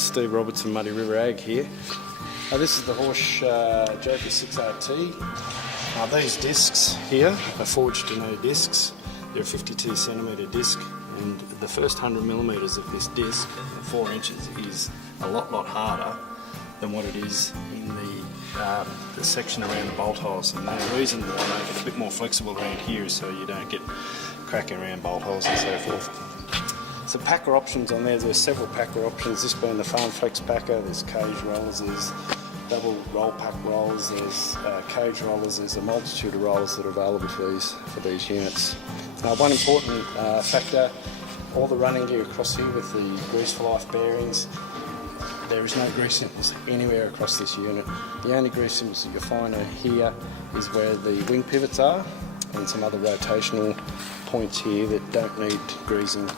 Steve Robertson, Muddy River Ag here. This is the Horsch Joker 6RT. These discs here are forged to no discs. They're a 52 centimetre disc, and the first 100 millimetres of this disc, 4 inches, is a lot harder than what it is in the section around the bolt holes. And the reason that I make it a bit more flexible around here is so you don't get cracking around bolt holes and so forth. So packer options on there's several packer options, this being the FarmFlex packer. There's cage rollers, there's double RollPack rolls, there's cage rollers, there's a multitude of rollers that are available for these units. One important factor, all the running gear across here with the grease for life bearings, there is no grease nipples anywhere across this unit. The only grease nipples that you'll find here is where the wing pivots are and some other rotational points here that don't need greasing.